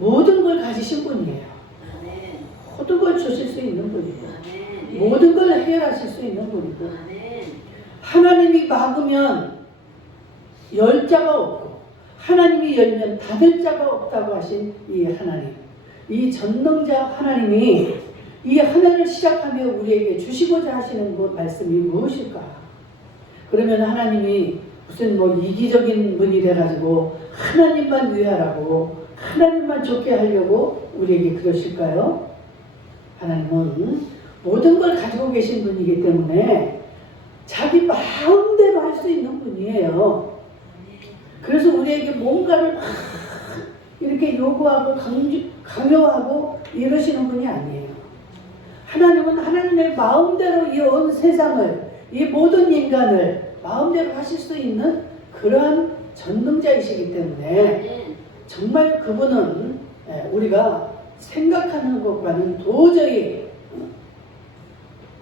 모든 걸 가지신 분이에요. 모든 걸 주실 수 있는 분이고, 모든 걸 해결하실 수 있는 분이고, 하나님이 막으면 열 자가 없고, 하나님이 열면 닫을 자가 없다고 하신 이 하나님, 이 전능자 하나님이 이 하늘을 시작하며 우리에게 주시고자 하시는 그 말씀이 무엇일까? 그러면 하나님이 무슨 뭐 이기적인 분이 돼가지고 하나님만 위하라고 하나님만 좋게 하려고 우리에게 그러실까요? 하나님은 모든 걸 가지고 계신 분이기 때문에 자기 마음대로 할 수 있는 분이에요. 그래서 우리에게 뭔가를 막 이렇게 요구하고 강요하고 이러시는 분이 아니에요. 하나님은 하나님의 마음대로 이 온 세상을, 이 모든 인간을 마음대로 하실 수 있는 그러한 전능자이시기 때문에 정말 그분은 우리가 생각하는 것과는 도저히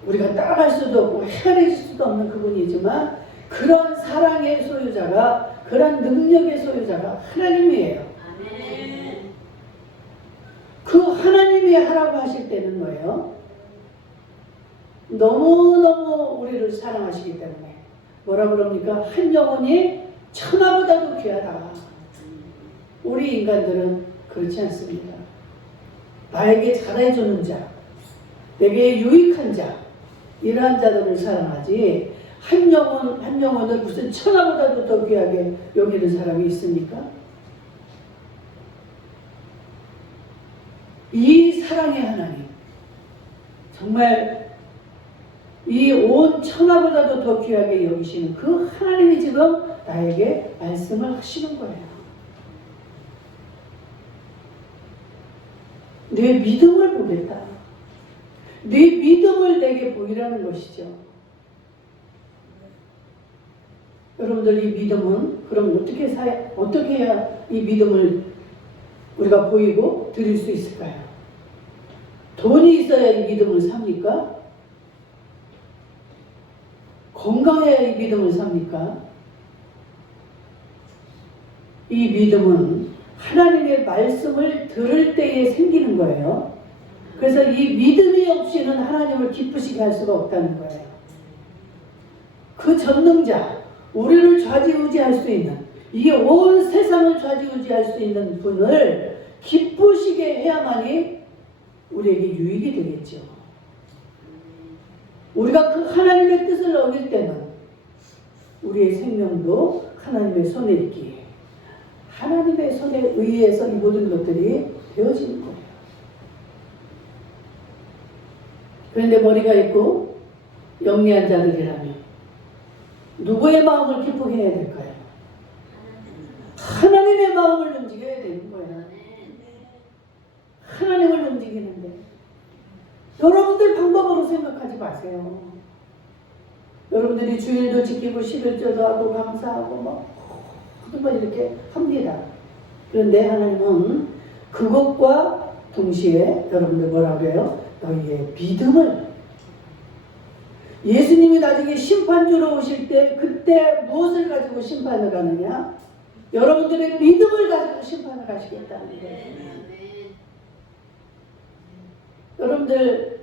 우리가 따라갈 수도 없고 헤아릴 수도 없는 그분이지만 그런 사랑의 소유자가, 그런 능력의 소유자가 하나님이에요. 그 하나님이 하라고 하실 때는 뭐예요? 너무너무 우리를 사랑하시기 때문에 뭐라 그럽니까? 한 영혼이 천하보다도 귀하다. 우리 인간들은 그렇지 않습니다. 나에게 잘해주는 자, 내게 유익한 자, 이러한 자들을 사랑하지 한 영혼을 무슨 천하보다도 더 귀하게 여기는 사람이 있습니까? 이 사랑의 하나님, 정말 이 온 천하보다도 더 귀하게 여기시는 그 하나님이 지금 나에게 말씀을 하시는 거예요. 내 믿음을 보겠다. 내 믿음을 내게 보이라는 것이죠. 여러분들, 이 믿음은 그럼 어떻게 해야 이 믿음을 우리가 보이고 드릴 수 있을까요? 돈이 있어야 이 믿음을 삽니까? 건강해야 이 믿음을 삽니까? 이 믿음은 하나님의 말씀을 들을 때에 생기는 거예요. 그래서 이 믿음이 없이는 하나님을 기쁘시게 할 수가 없다는 거예요. 그 전능자, 우리를 좌지우지할 수 있는, 이 온 세상을 좌지우지할 수 있는 분을 기쁘시게 해야만이 우리에게 유익이 되겠죠. 우리가 그 하나님의 뜻을 어길 때는 우리의 생명도 하나님의 손에 있기에 하나님의 손에 의해서 이 모든 것들이 되어지는 거예요. 그런데 머리가 있고 영리한 자들이라면 누구의 마음을 기쁘게 해야 될까요? 하나님의 마음을 움직여야 되는 거예요. 하나님을 움직이는데 여러분들 방법으로 생각하지 마세요. 여러분들이 주일도 지키고 11조도 하고 감사하고 모든 걸 이렇게 합니다. 그런데 하나님은 그것과 동시에 여러분들 뭐라고 해요? 너희의 믿음을, 예수님이 나중에 심판주로 오실 때 그때 무엇을 가지고 심판을 하느냐? 여러분들의 믿음을 가지고 심판을 하시겠다는 거예요. 여러분들,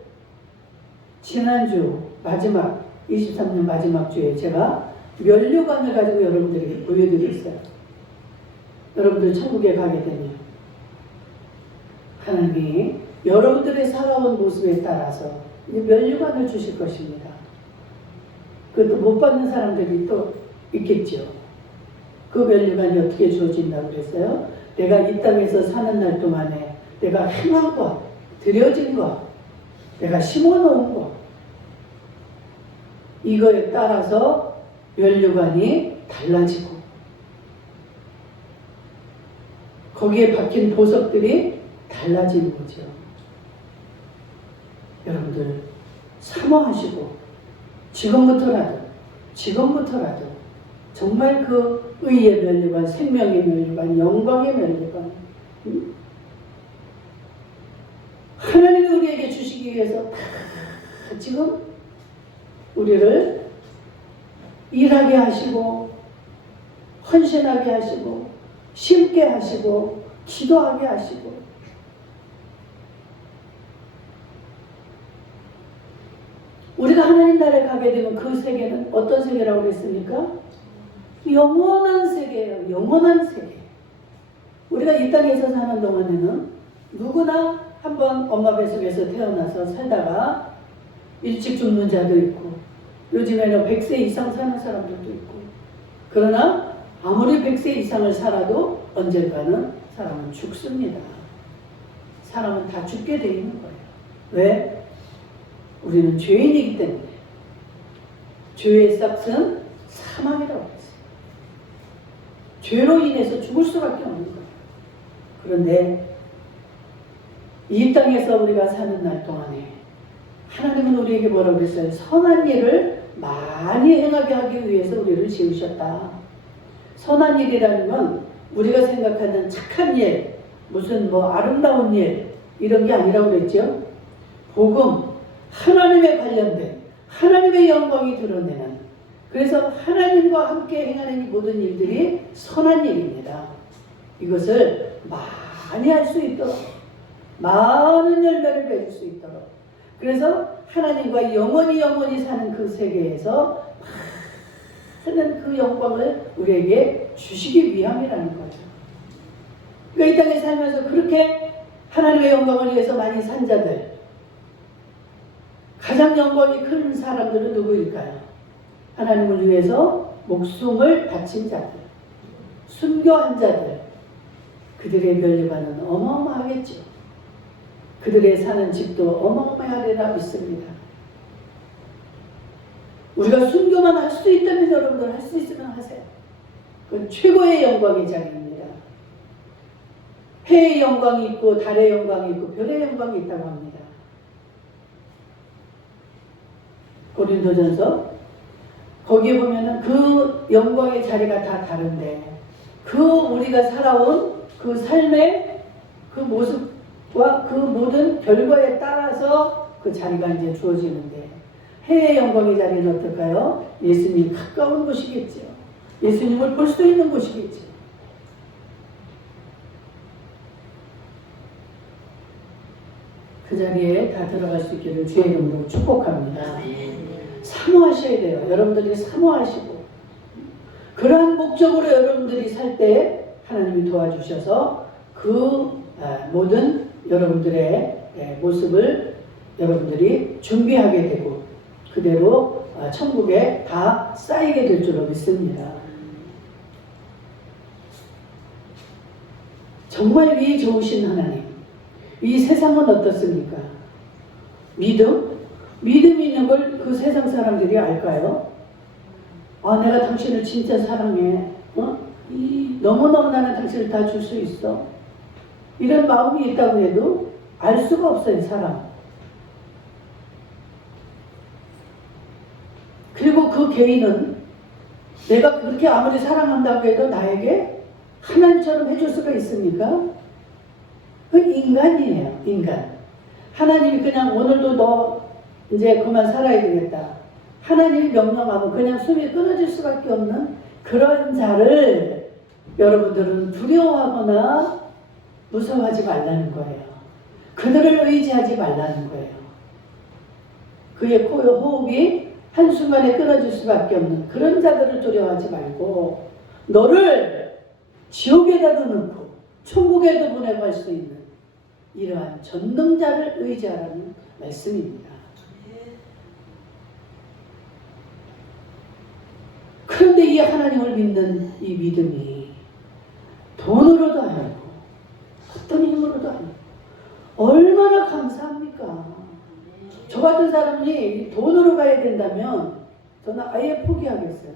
지난주 마지막 23년 마지막 주에 제가 면류관을 가지고 여러분들에게 보여드렸어요. 여러분들 천국에 가게 되면 하나님이 여러분들의 살아온 모습에 따라서 면류관을 주실 것입니다. 그것도 못 받는 사람들이 또 있겠죠. 그 면류관이 어떻게 주어진다고 그랬어요? 내가 이 땅에서 사는 날 동안에 내가 행한 것, 드려진 것, 내가 심어놓은 것, 이거에 따라서 면류관이 달라지고 거기에 박힌 보석들이 달라지는 거죠. 여러분들 사모하시고 지금부터라도 정말 그 의의 면류관, 생명의 면류관, 영광의 면류관, 하나님이 우리에게 주시기 위해서 다 지금 우리를 일하게 하시고 헌신하게 하시고 심게 하시고 기도하게 하시고, 우리가 하나님 나라에 가게 되면 그 세계는 어떤 세계라고 그랬습니까? 영원한 세계예요. 영원한 세계. 우리가 이 땅에서 사는 동안에는 누구나 한번 엄마 뱃속에서 태어나서 살다가 일찍 죽는 자도 있고, 요즘에는 100세 이상 사는 사람들도 있고, 그러나 아무리 100세 이상을 살아도 언젠가는 사람은 죽습니다. 사람은 다 죽게 돼 있는 거예요. 왜? 우리는 죄인이기 때문에. 죄의 싹은 사망이라고 했어요. 죄로 인해서 죽을 수밖에 없는 거예요. 그런데 이 땅에서 우리가 사는 날 동안에 하나님은 우리에게 뭐라고 그랬어요? 선한 일을 많이 행하게 하기 위해서 우리를 지으셨다. 선한 일이라는 건 우리가 생각하는 착한 일, 무슨 뭐 아름다운 일, 이런 게 아니라고 그랬죠. 복음, 하나님에 관련된 하나님의 영광이 드러내는, 그래서 하나님과 함께 행하는 모든 일들이 선한 일입니다. 이것을 많이 할 수 있도록, 많은 열매를 맺을 수 있도록, 그래서 하나님과 영원히 사는 그 세계에서 많은 그 영광을 우리에게 주시기 위함이라는 거죠. 그러니까 이 땅에 살면서 그렇게 하나님의 영광을 위해서 많이 산 자들, 가장 영광이 큰 사람들은 누구일까요? 하나님을 위해서 목숨을 바친 자들, 순교한 자들, 그들의 면류관은 어마어마하겠죠. 그들의 사는 집도 어마어마하리라 믿습니다. 우리가 순교만 할 수 있다면 여러분들 할 수 있으면 하세요. 그건 최고의 영광의 자리입니다. 해의 영광이 있고 달의 영광이 있고 별의 영광이 있다고 합니다. 고린도전서 거기에 보면은 그 영광의 자리가 다 다른데, 그 우리가 살아온 그 삶의 그 모습과 그 모든 결과에 따라서 그 자리가 이제 주어지는데, 해의 영광의 자리는 어떨까요? 예수님 가까운 곳이겠죠. 예수님을 볼 수 있는 곳이겠죠. 그 자리에 다 들어갈 수 있기를 주의 이름으로 축복합니다. 사모하셔야 돼요. 여러분들이 사모하시고, 그러한 목적으로 여러분들이 살 때 하나님이 도와주셔서 그 모든 여러분들의 모습을 여러분들이 준비하게 되고 그대로 천국에 다 쌓이게 될 줄로 믿습니다. 정말 이 좋으신 하나님, 이 세상은 어떻습니까? 믿음이 있는 걸 그 세상 사람들이 알까요? 아, 내가 당신을 진짜 사랑해. 너무너무 나는 당신을 다 줄 수 있어. 이런 마음이 있다고 해도 알 수가 없어요, 사람. 그리고 그 개인은 내가 그렇게 아무리 사랑한다고 해도 나에게 하나님처럼 해줄 수가 있습니까? 그 인간이에요, 인간. 하나님이 그냥 오늘도 너 이제 그만 살아야 되겠다, 하나님이 명령하면 그냥 숨이 끊어질 수밖에 없는 그런 자를 여러분들은 두려워하거나 무서워하지 말라는 거예요. 그들을 의지하지 말라는 거예요. 그의 호흡이 한순간에 끊어질 수밖에 없는 그런 자들을 두려워하지 말고, 너를 지옥에다도 넣고 천국에도 보내고 할 수 있는 이러한 전능자를 의지하라는 말씀입니다. 그런데 이 하나님을 믿는 이 믿음이 돈으로도 아니고 어떤 힘으로도 아니고 얼마나 감사합니까? 저 같은 사람이 돈으로 가야 된다면 저는 아예 포기하겠어요.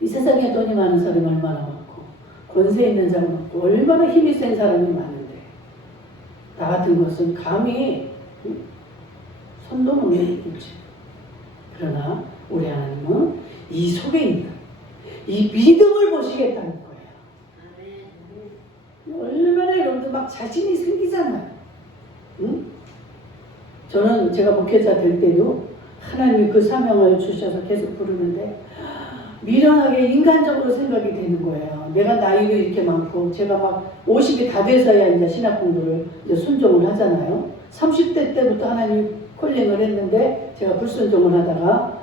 이 세상에 돈이 많은 사람이 얼마나 많고 권세 있는 사람이 많고 얼마나 힘이 센 사람이 많은데, 나 같은 것은 감히 손도 못 내밀지. 그러나 우리 하나님은 이 속에 있는 이 믿음을 보시겠다는 거예요. 얼마나 여러분들 막 자신이 생기잖아요. 응? 저는 제가 목회자 될 때도 하나님이 그 사명을 주셔서 계속 부르는데 미련하게 인간적으로 생각이 되는 거예요. 내가 나이도 이렇게 많고 제가 막 50이 다 돼서야 이제 신학 공부를 이제 순종을 하잖아요. 30대 때부터 하나님 콜링을 했는데 제가 불순종을 하다가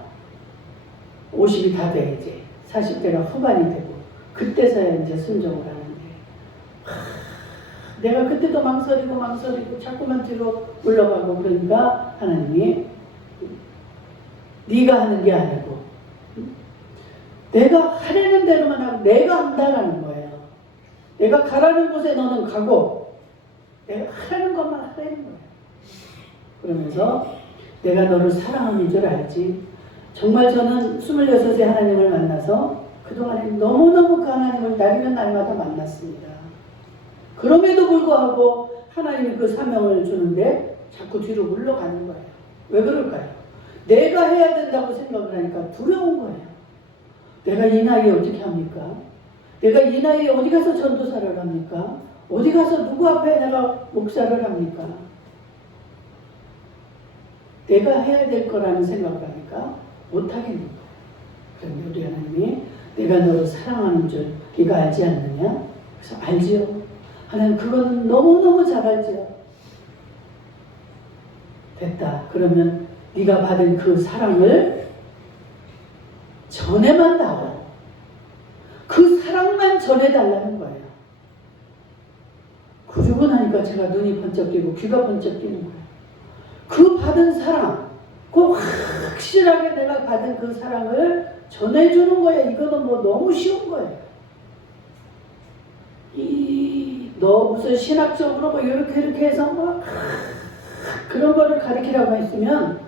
50이 다 돼 이제 40대가 후반이 되고 그때서야 이제 순종을 하는데 내가 그때도 망설이고 자꾸만 뒤로 물러가고 그러니까 하나님이 네가 하는 게 아니고 내가 하려는 대로만 하고 내가 한다라는 거예요. 내가 가라는 곳에 너는 가고 내가 하라는 것만 하라는 거예요. 그러면서 내가 너를 사랑하는 줄 알지. 정말 저는 26에 하나님을 만나서 그동안에 너무너무 그 하나님을 날이면 날마다 만났습니다. 그럼에도 불구하고 하나님이 그 사명을 주는데 자꾸 뒤로 물러가는 거예요. 왜 그럴까요? 내가 해야 된다고 생각을 하니까 두려운 거예요. 내가 이 나이에 어떻게 합니까? 내가 이 나이에 어디 가서 전도사를 합니까? 어디 가서 누구 앞에 내가 목사를 합니까? 내가 해야 될 거라는 생각을 하니까 못하겠는 거예요. 그런데 우리 하나님이 내가 너를 사랑하는 줄 네가 알지 않느냐? 그래서 알지요. 하나님 그거는 너무너무 잘 알지요. 됐다. 그러면 네가 받은 그 사랑을 전해만 달라. 그 사랑만 전해달라는 거예요. 그러고 나니까 제가 눈이 번쩍 뜨고 귀가 번쩍 뜨는 거예요. 그 받은 사랑, 그 확실하게 내가 받은 그 사랑을 전해주는 거예요. 이거는 뭐 너무 쉬운 거예요. 너 무슨 신학적으로 뭐 이렇게 해서 막 그런 거를 가르치라고 했으면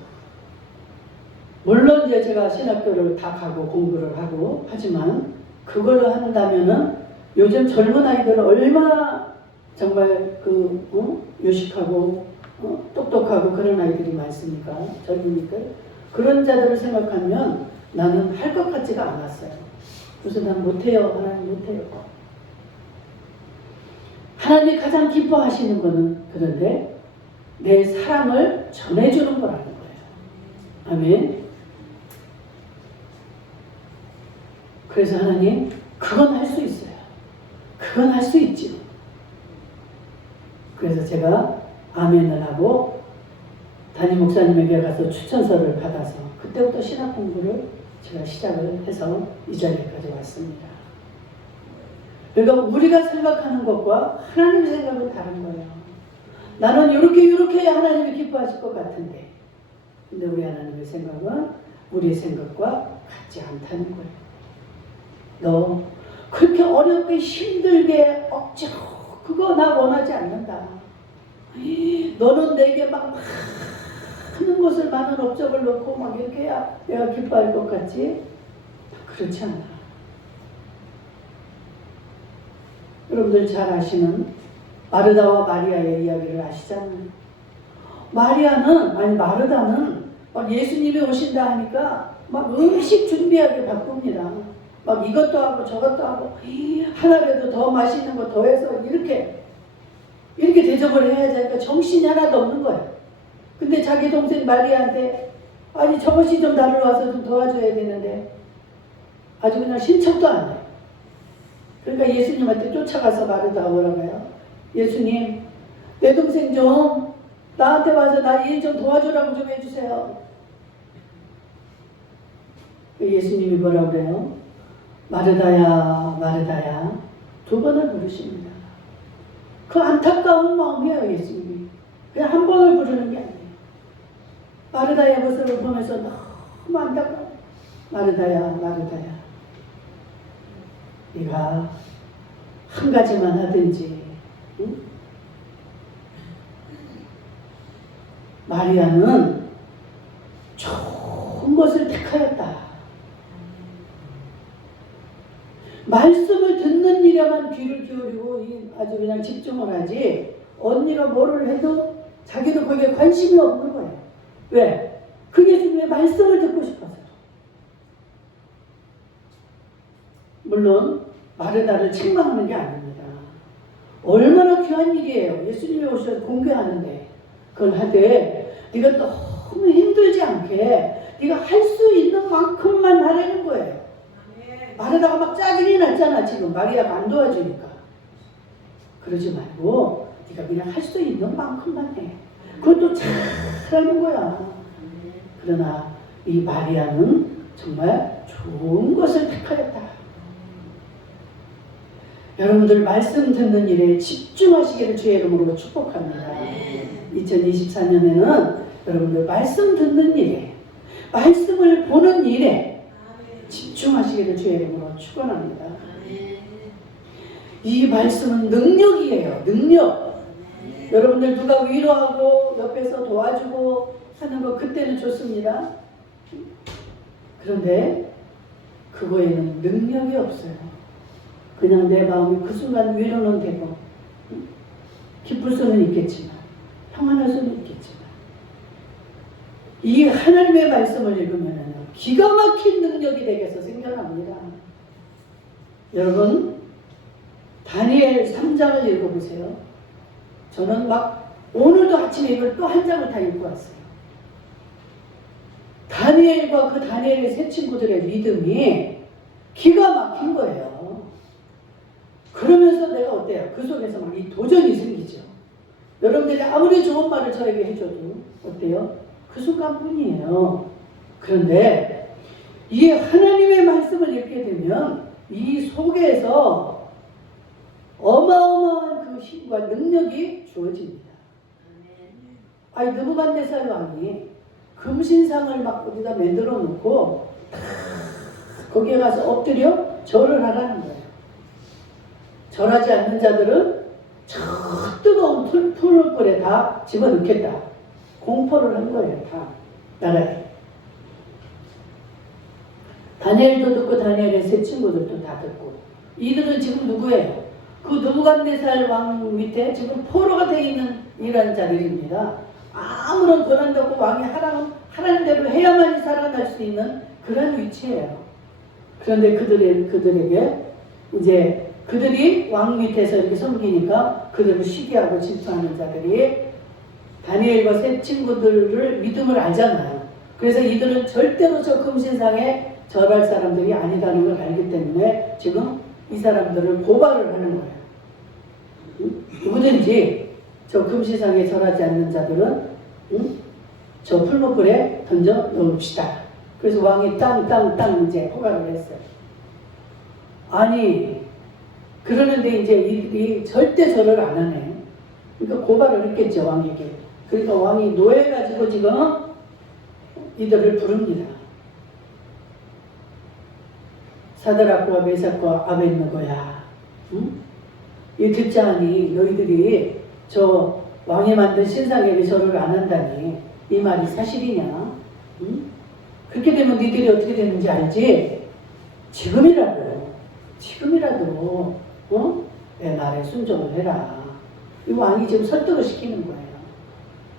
물론 이제 제가 신학교를 다 가고 공부를 하고 하지만 그걸로 한다면은 요즘 젊은 아이들은 얼마나 정말 유식하고 똑똑하고 그런 아이들이 많습니까? 젊은이들. 그런 자들을 생각하면 나는 할 것 같지가 않았어요. 그래서 난 못해요. 하나님 못해요. 하나님이 가장 기뻐하시는 거는 그런데 내 사랑을 전해주는 거라는 거예요. 아멘. 그래서 하나님 그건 할 수 있어요. 그건 할 수 있지. 그래서 제가 아멘을 하고 담임 목사님에게 가서 추천서를 받아서 그때부터 신학 공부를 제가 시작을 해서 이 자리까지 왔습니다. 그러니까 우리가 생각하는 것과 하나님의 생각은 다른 거예요. 나는 이렇게 해야 하나님이 기뻐하실 것 같은데 근데 우리 하나님의 생각은 우리의 생각과 같지 않다는 거예요. 너 그렇게 어렵게 힘들게 억지로 그거 나 원하지 않는다. 너는 내게 막 많은 것을 많은 업적을 놓고 막 이렇게 해야 내가 기뻐할 것 같지? 그렇지 않아. 여러분들 잘 아시는 마르다와 마리아의 이야기를 아시잖아요. 마르다는 막 예수님이 오신다 하니까 막 음식 준비하게 바쁩니다. 막 이것도 하고 저것도 하고 하나라도 더 맛있는 거 더해서 이렇게 대접을 해야지 하니까 정신이 하나도 없는 거예요. 근데 자기 동생 마리아한테 아니 저것이 좀 나를 와서 좀 도와줘야 되는데 아주 그냥 신청도 안 해요. 그러니까 예수님한테 쫓아가서 마르다가 뭐라고 해요? 예수님 내 동생 좀 나한테 와서 나 일 좀 도와주라고 좀 해주세요. 예수님이 뭐라고 그래요? 마르다야 마르다야 두 번을 부르십니다. 그 안타까운 마음이에요. 예수님이 그냥 한 번을 부르는 게 아니에요. 마르다의 모습을 보면서 너무 안타까워. 마르다야 마르다야 네가 한 가지만 하든지 응? 마리아는 좋은 것을 택하였다. 말씀을 듣는 일에만 귀를 기울이고 아주 그냥 집중을 하지 언니가 뭐를 해도 자기도 거기에 관심이 없는 거예요. 왜? 그 예수님의 말씀을 듣고 싶어서. 물론 마르다를 책망하는 게 아닙니다. 얼마나 귀한 일이에요. 예수님이 오셔서 공개하는데 그걸 하되 네가 너무 힘들지 않게 네가 할 수 있는 만큼만 하라는 거예요. 말하다가 막 짜증이 났잖아. 지금 마리아가 안 도와주니까. 그러지 말고 네가 그냥 할 수 있는 만큼만 해. 그것도 잘하는 거야. 그러나 이 마리아는 정말 좋은 것을 택하였다. 여러분들 말씀 듣는 일에 집중하시기를 주의 이름으로 축복합니다. 2024년에는 여러분들 말씀 듣는 일에, 말씀을 보는 일에 집중하시기를 주의 이름으로 축원합니다. 이 말씀은 능력이에요. 능력. 여러분들 누가 위로하고 옆에서 도와주고 하는 거 그때는 좋습니다. 그런데 그거에는 능력이 없어요. 그냥 내 마음이 그 순간 위로는 되고 기쁠 수는 있겠지만 평안할 수는 있겠지만 이 하나님의 말씀을 읽으면 기가 막힌 능력이 내게서 생겨납니다. 여러분 다니엘 3장을 읽어보세요. 저는 막 오늘도 아침에 이걸 또 한 장을 다 읽고 왔어요. 다니엘과 그 다니엘의 세 친구들의 믿음이 기가 막힌 거예요. 그러면서 내가 어때요? 그 속에서 막 이 도전이 생기죠. 여러분들이 아무리 좋은 말을 저에게 해줘도 어때요? 그 순간뿐이에요. 그런데 이 하나님의 말씀을 읽게 되면 이 속에서 어마어마한 그 힘과 능력이 주어집니다. 아니 느부갓네살 왕이 금신상을 막 어디다 만들어 놓고 거기에 가서 엎드려 절을 하라는 거예요. 절하지 않는 자들은 저 뜨거운 풀불에 다 집어넣겠다. 공포를 한 거예요. 다 나라에. 다니엘도 듣고 다니엘의 세 친구들도 다 듣고. 이들은 지금 누구예요? 그 느부갓네살 왕 밑에 지금 포로가 되어 있는 이라는 자들입니다. 아무런 권한도 없고 왕이 하라는 대로 해야만이 살아날 수 있는 그런 위치예요. 그런데 그들에게 이제 그들이 왕 밑에서 이렇게 섬기니까 그들을 시기하고 질투하는 자들이 다니엘과 세 친구들을 믿음을 알잖아요. 그래서 이들은 절대로 저 금신상에 절할 사람들이 아니다는 걸 알기 때문에 지금 이 사람들을 고발을 하는 거예요. 누구든지 저 금신상에 절하지 않는 자들은 저 풀무불에 던져 넣읍시다. 그래서 왕이 땅 이제 허가를 했어요. 아니 그러는데 이제 이들이 절대 절을 안 하네. 그러니까 고발을 했겠죠 왕에게. 그러니까 왕이 노해가지고 지금 이들을 부릅니다. 사드락과 메삭과 아벳느고야, 이 듣자하니 너희들이 저 왕이 만든 신상에게 절을 안 한다니 이 말이 사실이냐? 그렇게 되면 너희들이 어떻게 되는지 알지? 지금이라도 내 말에 순종을 해라. 이 왕이 지금 설득을 시키는 거예요.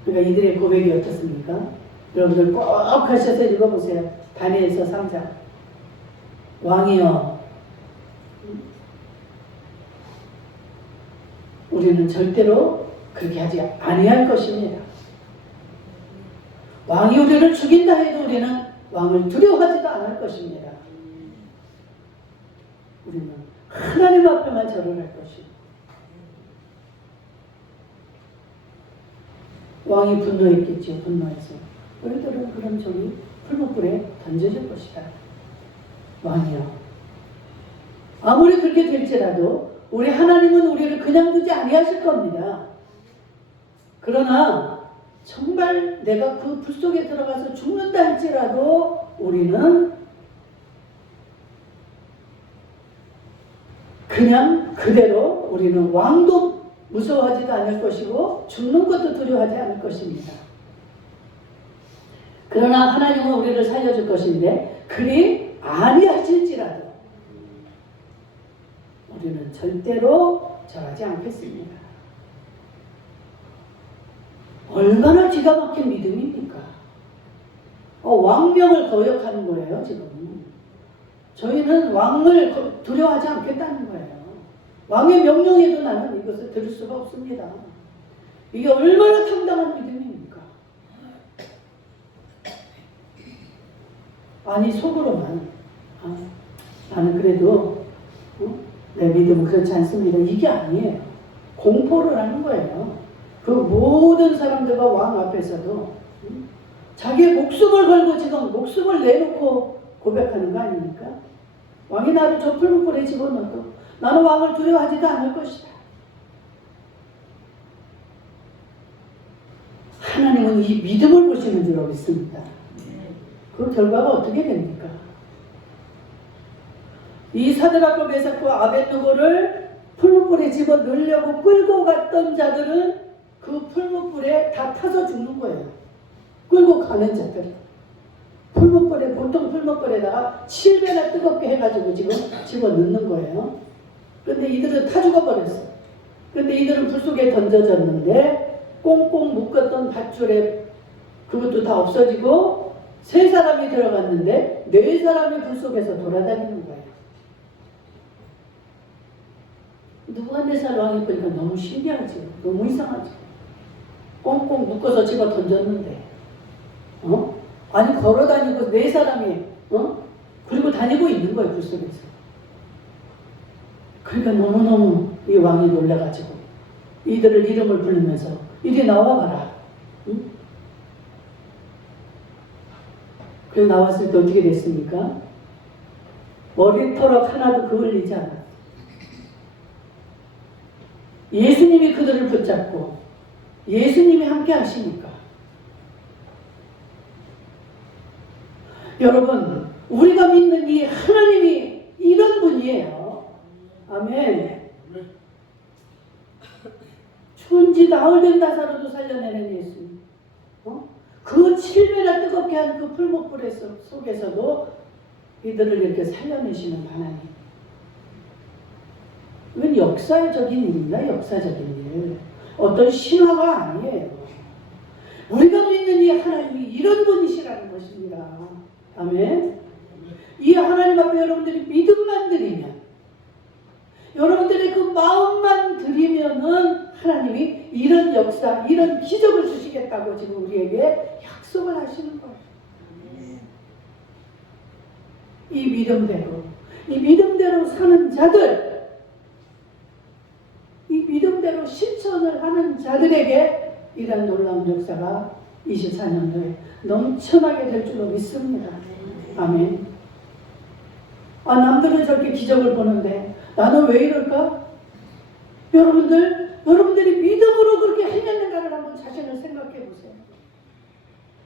그러니까 이들의 고백이 어떻습니까? 여러분들 꼭 하셔서 읽어보세요. 다니엘서 3장. 왕이여, 우리는 절대로 그렇게 하지 아니할 것입니다. 왕이 우리를 죽인다 해도 우리는 왕을 두려워하지도 않을 것입니다. 우리는 하나님 앞에만 절을 할 것입니다. 왕이 분노했겠지요. 분노해서 우리들은 그럼 저기 풀무불에 던져질 것이다. 왕이요, 아무리 그렇게 될지라도 우리 하나님은 우리를 그냥 두지 아니하실 겁니다. 그러나 정말 내가 그 불 속에 들어가서 죽는다 할지라도 우리는 그냥 그대로 우리는 왕도 무서워하지도 않을 것이고 죽는 것도 두려워하지 않을 것입니다. 그러나 하나님은 우리를 살려줄 것인데 그리 아니하실지라도 우리는 절대로 절하지 않겠습니다. 얼마나 기가 막힌 믿음입니까? 왕명을 거역하는 거예요 지금. 저희는 왕을 두려워하지 않겠다는 거예요. 왕의 명령에도 나는 이것을 들을 수가 없습니다. 이게 얼마나 당당한 믿음입니까? 아니 속으로만 나는 그래도 내 믿음은 그렇지 않습니다. 이게 아니에요. 공포를 하는 거예요. 그 모든 사람들과 왕 앞에서도 자기의 목숨을 걸고 지금 목숨을 내놓고 고백하는 거 아닙니까? 왕이 나를 저 풀무불에 집어넣어도 나는 왕을 두려워하지도 않을 것이다. 하나님은 이 믿음을 보시는 줄 믿습니다. 그 결과가 어떻게 됩니까? 이 사드락과 메삭과 아벳느고를 풀무불에 집어 넣으려고 끌고 갔던 자들은 그 풀무불에 다 타서 죽는 거예요. 끌고 가는 자들. 풀무불에, 보통 풀무불에다가 7배나 뜨겁게 해가지고 지금 집어 넣는 거예요. 그런데 이들은 타 죽어버렸어. 그런데 이들은 불 속에 던져졌는데 꽁꽁 묶었던 밧줄에 그것도 다 없어지고 3사람이 들어갔는데 4사람이 불 속에서 돌아다니는 거예요. 느부갓네살 왕이 보니까 너무 신기하죠. 너무 이상하죠. 꽁꽁 묶어서 집어 던졌는데 아니 걸어다니고 4사람이 그리고 다니고 있는 거예요. 불 속에서. 그러니까 너무너무 이 왕이 놀라가지고 이들을 이름을 부르면서 이리 나와봐라. 응? 그래서 나왔을 때 어떻게 됐습니까? 머리털럭 하나도 그을리지 않아. 예수님이 그들을 붙잡고 예수님이 함께 하시니까. 여러분, 우리가 믿는 이 하나님이 이런 분이에요. 아멘. 추운지 나흘된 나사로도 살려내는 예수님. 그 7배나 뜨겁게 한 그 풀목불 속에서도 이들을 이렇게 살려내시는 하나님. 이건 역사적인 일입니다. 역사적인 일. 어떤 신화가 아니에요. 우리가 믿는 이 하나님이 이런 분이시라는 것입니다. 아멘. 이 하나님 앞에 여러분들이 믿음만 드리면, 여러분들의 그 마음만 드리면은 하나님이 이런 역사, 이런 기적을 주시겠다고 지금 우리에게 약속을 하시는 거예요. 이 믿음대로 사는 자들, 이 믿음대로 실천을 하는 자들에게 이런 놀라운 역사가 24년도에 넘쳐나게 될 줄로 믿습니다. 아멘. 남들은 저렇게 기적을 보는데 나는 왜 이럴까? 여러분들이 믿음으로 그렇게 행했는가를 한번 자신을 생각해 보세요.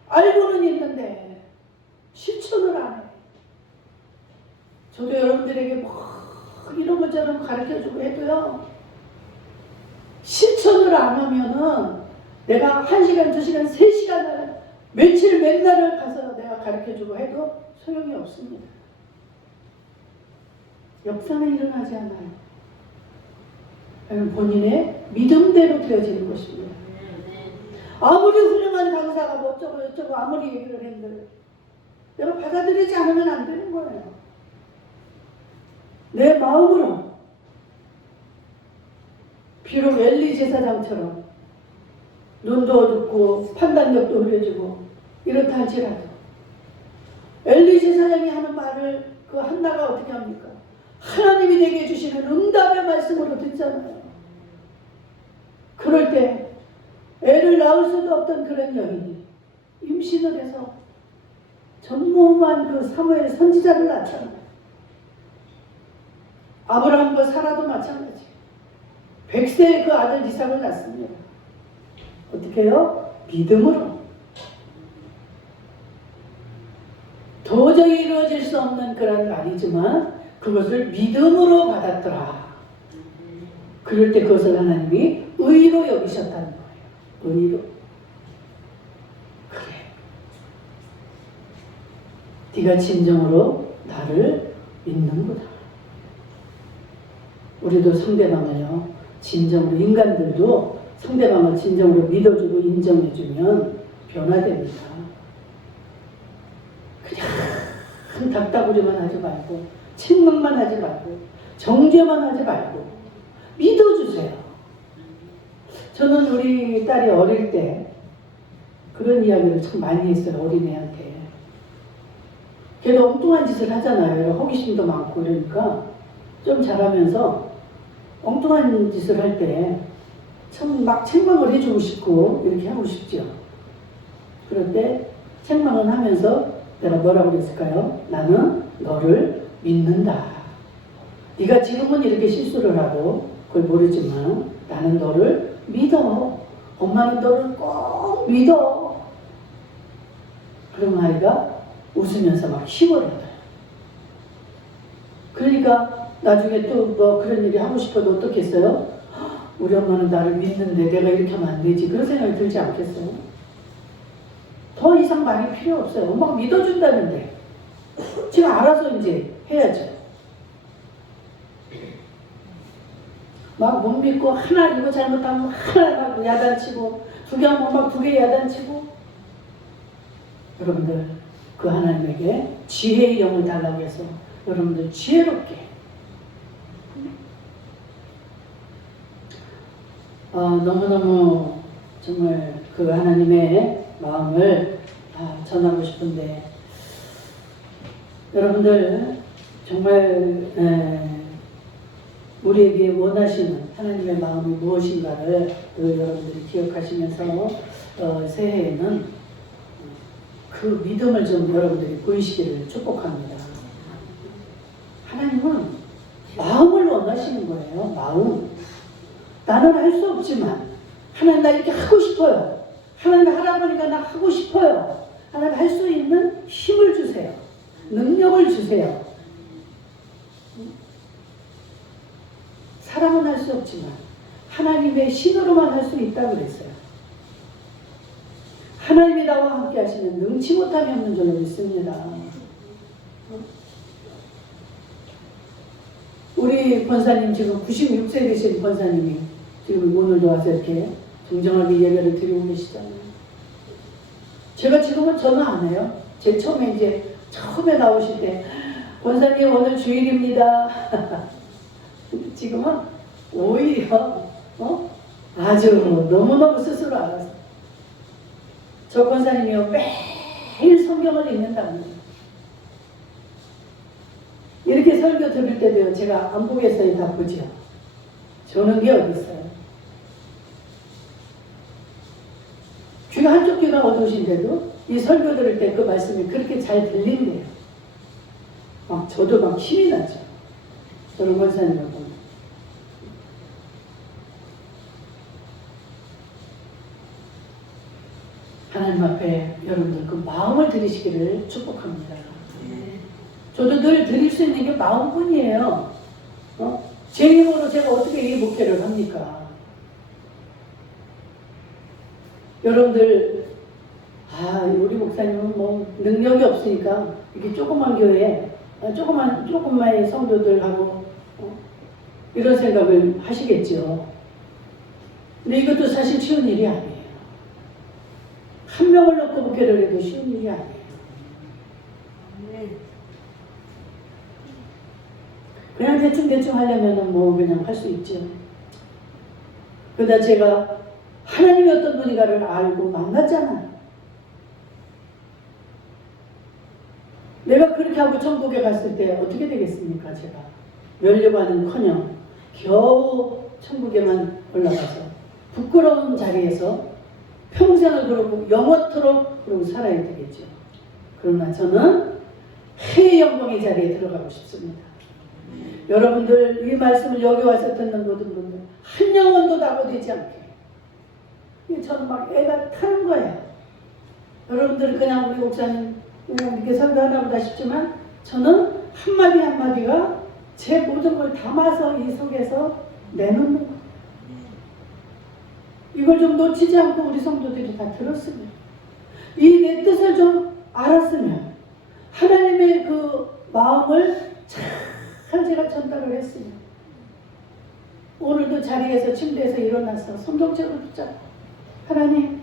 알고는 있는데 실천을 안 해. 저도 여러분들에게 막 이런 것처럼 가르쳐주고 해도요, 실천을 안 하면은 내가 1시간, 2시간, 3시간을 며칠 몇 날을 가서 내가 가르쳐주고 해도 소용이 없습니다. 역사는 일어나지 않아요. 본인의 믿음대로 되어지는 것입니다. 아무리 훌륭한 강사가 뭐 어쩌고 저쩌고 아무리 얘기를 했는데 내가 받아들이지 않으면 안 되는 거예요. 내 마음으로. 비록 엘리 제사장처럼 눈도 어둡고 판단력도 흐려지고 이렇다 할지라도 엘리 제사장이 하는 말을 그 한나가 어떻게 합니까? 하나님이 내게 주시는 응답의 말씀으로 듣잖아요. 그럴 때 애를 낳을 수도 없던 그런 여인이 임신을 해서 전무후무한 그 사무엘 선지자를 낳잖아요. 아브라함과 사라도 마찬가지. 100세의 그 아들 이삭을 낳습니다. 어떻게 해요? 믿음으로. 도저히 이루어질 수 없는 그런 말이지만 그것을 믿음으로 받았더라. 그럴 때 그것을 하나님이 의로 여기셨다는 거예요. 의로. 그래. 네가 진정으로 나를 믿는구나. 우리도 상대방을요, 진정으로, 인간들도 상대방을 진정으로 믿어주고 인정해주면 변화됩니다. 그냥 닥다구리만 하지 말고, 책망만 하지 말고, 정죄만 하지 말고 믿어주세요. 저는 우리 딸이 어릴 때 그런 이야기를 참 많이 했어요. 어린애한테. 걔도 엉뚱한 짓을 하잖아요. 호기심도 많고 그러니까 좀 잘하면서 엉뚱한 짓을 할 때 참 막 책망을 해주고 싶고 이렇게 하고 싶죠. 그럴 때 책망을 하면서 내가 뭐라고 그랬을까요? 나는 너를 믿는다. 네가 지금은 이렇게 실수를 하고 그걸 모르지만 나는 너를 믿어. 엄마는 너를 꼭 믿어. 그럼 아이가 웃으면서 막 힘을 얻어요. 그러니까 나중에 또 뭐 그런 일이 하고 싶어도 어떻겠어요? 우리 엄마는 나를 믿는데 내가 이렇게 하면 안 되지. 그런 생각이 들지 않겠어요? 더 이상 말이 필요 없어요. 엄마가 믿어준다는데 지금 알아서 이제 해야죠. 막 못 믿고 하나 이거 잘못하면 하나 막 야단치고 두 개 하면 막 두 개 야단치고. 여러분들 그 하나님에게 지혜의 영을 달라고 해서 여러분들 지혜롭게 너무너무 정말 그 하나님의 마음을 전하고 싶은데 여러분들 정말 우리에게 원하시는 하나님의 마음이 무엇인가를 여러분들이 기억하시면서 새해에는 그 믿음을 좀 여러분들이 보이시기를 축복합니다. 하나님은 마음을 원하시는 거예요. 마음. 나는 할 수 없지만 하나님 나 이렇게 하고 싶어요. 하나님 할아버지가 나 하고 싶어요. 하나님 할 수 있는 힘을 주세요. 능력을 주세요. 사람은 할 수 없지만 하나님의 신으로만 할 수 있다고 그랬어요. 하나님이 나와 함께 하시면 능치 못함이 없는 줄로 믿습니다. 우리 권사님 지금 96세 되신 권사님이 지금 오늘도 와서 이렇게 정정하게 예배를 드리고 계시잖아요. 제가 지금은 전화 안 해요. 제 처음에 나오실 때 권사님 오늘 주일입니다. 지금은 오히려 아주 너무너무 스스로 알아서 저 권사님이요 매일 성경을 읽는답니다. 이렇게 설교 들을 때도요 제가 안 보겠어요. 다 보죠. 저는 게 어디 있어요. 귀가 한쪽 귀가 어두우신데도 이 설교 들을 때 그 말씀이 그렇게 잘 들린대요. 저도 막 힘이 나죠. 저는 권사님을 보면. 하나님 앞에 여러분들 그 마음을 드리시기를 축복합니다. 저도 늘 드릴 수 있는 게 마음뿐이에요. 제 힘으로 제가 어떻게 이 목회를 합니까? 여러분들 우리 목사님은 뭐 능력이 없으니까 이렇게 조그만 교회에 조그만의 성도들하고 이런 생각을 하시겠죠. 근데 이것도 사실 쉬운 일이 아니에요. 한 명을 넣고 목회를 해도 쉬운 일이 아니에요. 그냥 대충 하려면 뭐 그냥 할 수 있죠. 그러다 제가 하나님이 어떤 분인가를 알고 만났잖아요. 내가 그렇게 하고 천국에 갔을 때 어떻게 되겠습니까? 제가 멸려고 하는커녕 겨우 천국에만 올라가서 부끄러운 자리에서 평생을 그러고 영원토록 그러고 살아야 되겠죠. 그러나 저는 해의 영광의 자리에 들어가고 싶습니다. 여러분들 이 말씀을 여기 와서 듣는 모든 분들 한 영혼도 낙오되지 않게 저는 막 애가 타는 거예요. 여러분들 그냥 우리 목사님 그냥 이렇게 설교하나 보다 싶지만 저는 한마디 한마디가 제 모든 걸 담아서 이 속에서 내놓는 거예요. 이걸 좀 놓치지 않고 우리 성도들이 다 들었으면 이 내 뜻을 좀 알았으면 하나님의 그 마음을 잘 제가 전달을 했으면 오늘도 자리에서 침대에서 일어나서 성경책을 붙잡고 하나님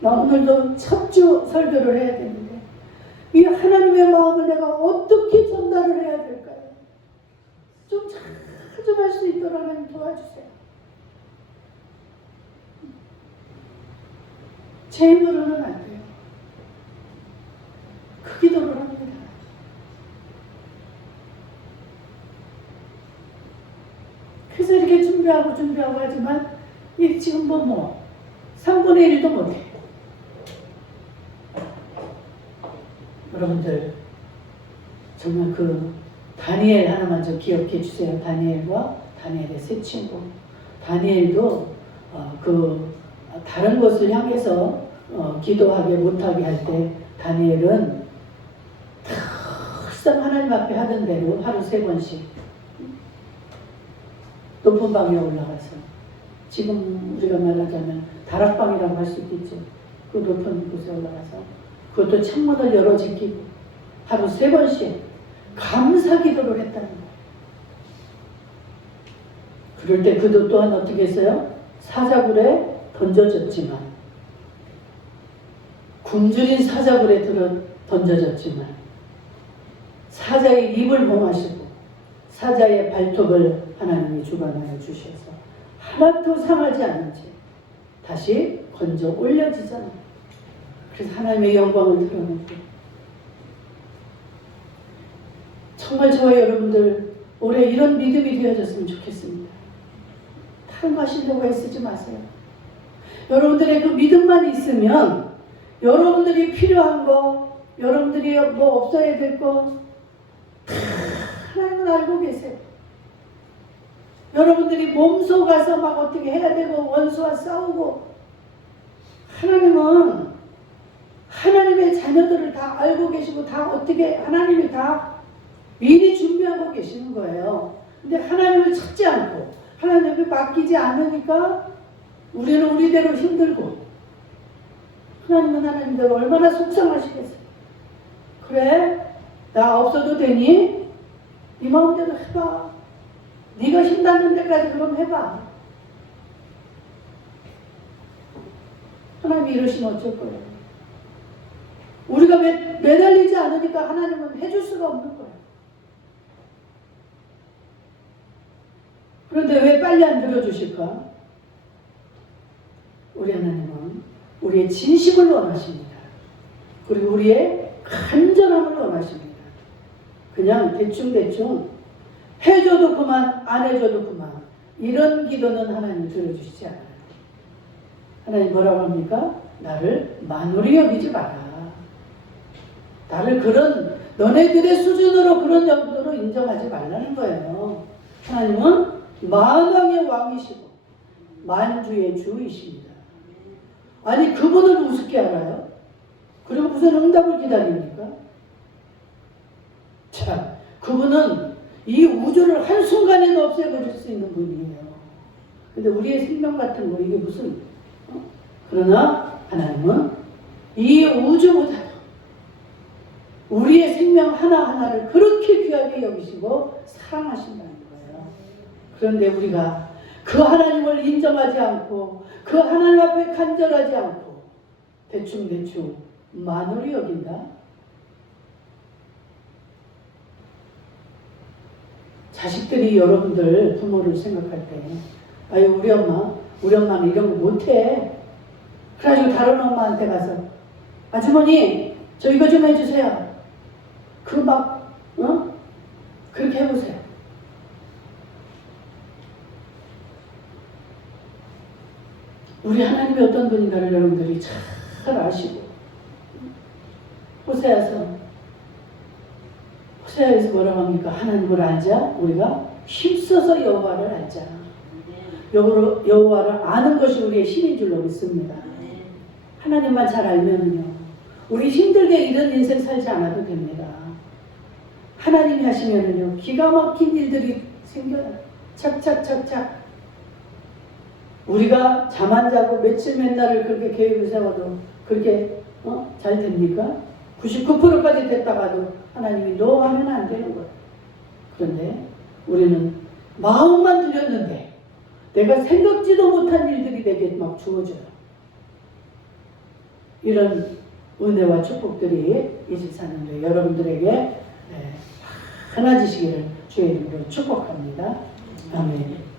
나 오늘도 첫 주 설교를 해야 되는데 이 하나님의 마음을 내가 어떻게 전달을 해야 될까요? 좀 잘 좀 할 수 있도록 하나님 도와주세요. 제 힘으로는 안 돼요. 그 기도를 합니다. 준비하고 하지만 이 지금 뭐 3분의 1도 못해. 여러분들 정말 그 다니엘 하나만 좀 기억해 주세요. 다니엘과 다니엘의 세 친구. 다니엘도 그 다른 곳을 향해서 기도하게 못하게 할 때 다니엘은 항상 하나님 앞에 하던 대로 하루 3번씩 높은 방에 올라가서, 지금 우리가 말하자면 다락방이라고 할 수도 있죠. 그 높은 곳에 올라가서 그것도 창문을 열어 제끼고 하루 3번씩 감사 기도를 했다는 거예요. 그럴 때 그도 또한 어떻게 했어요? 사자굴에 던져졌지만, 굶주린 사자굴에 던져졌지만 사자의 입을 봉하시고 사자의 발톱을 하나님이 주관하여 주셔서 하나도 상하지 않은지 다시 건져 올려지잖아요. 그래서 하나님의 영광을 드러내고, 정말 저와 여러분들 올해 이런 믿음이 되어졌으면 좋겠습니다. 다른 거 하시려고 애쓰지 마세요. 여러분들의 그 믿음만 있으면 여러분들이 필요한 거, 여러분들이 뭐 없어야 될 거 다 하나님은 알고 계세요. 여러분들이 몸소 가서 막 어떻게 해야 되고 원수와 싸우고, 하나님은 하나님의 자녀들을 다 알고 계시고 다 어떻게 하나님이 다 미리 준비하고 계시는 거예요. 근데 하나님을 찾지 않고 하나님께 맡기지 않으니까 우리는 우리대로 힘들고, 하나님은 하나님대로 얼마나 속상하시겠어요. 그래, 나 없어도 되니? 네 마음대로 해봐. 네가 힘닿는 데까지 그럼 해봐. 하나님이 이러시면 어쩔 거예요. 우리가 매달리지 않으니까 하나님은 해줄 수가 없는 거예요. 그런데 왜 빨리 안 들어주실까? 우리 하나님은 우리의 진심을 원하십니다. 그리고 우리의 간절함을 원하십니다. 그냥 대충 해줘도 그만, 안 해줘도 그만, 이런 기도는 하나님이 들어주시지 않아요. 하나님 뭐라고 합니까? 나를 만홀히 여기지 마라. 나를 그런 너네들의 수준으로, 그런 정도로 인정하지 말라는 거예요. 하나님은 만왕의 왕이시고 만주의 주이십니다. 아니, 그분을 우습게 알아요? 그리고 무슨 응답을 기다립니까? 자, 그분은 이 우주를 한순간에도 없애버릴 수 있는 분이에요. 근데 우리의 생명 같은 거 이게 무슨 그러나 하나님은 이 우주보다도 우리의 생명 하나하나를 그렇게 귀하게 여기시고 사랑하신다는 거예요. 그런데 우리가 그 하나님을 인정하지 않고 그 하나님 앞에 간절하지 않고 대충 만홀히 여긴다. 자식들이 여러분들 부모를 생각할 때, 아유 우리 엄마는 이런 거 못해. 그래가지고 다른 엄마한테 가서 아주머니 저 이거 좀 해주세요. 그렇게 해보세요. 우리 하나님이 어떤 분인가를 여러분들이 잘 아시고, 호세아에서 뭐라고 합니까? 하나님을 알자. 우리가 힘써서 여호와를 알자. 여호와를 아는 것이 우리의 힘인 줄로 믿습니다. 하나님만 잘 알면요, 우리 힘들게 이런 인생 살지 않아도 됩니다. 하나님이 하시면요, 기가 막힌 일들이 생겨요. 착착착착. 우리가 잠 안 자고 며칠 몇 날을 그렇게 계획을 세워도 그렇게 잘 됩니까? 99%까지 됐다가도 하나님이 너 하면 안 되는 거예요. 그런데 우리는 마음만 들였는데 내가 생각지도 못한 일들이 내게 막 주어져요. 이런 은혜와 축복들이 24년도에 여러분들에게 많아지시기를 주의 이름으로 축복합니다. 아멘.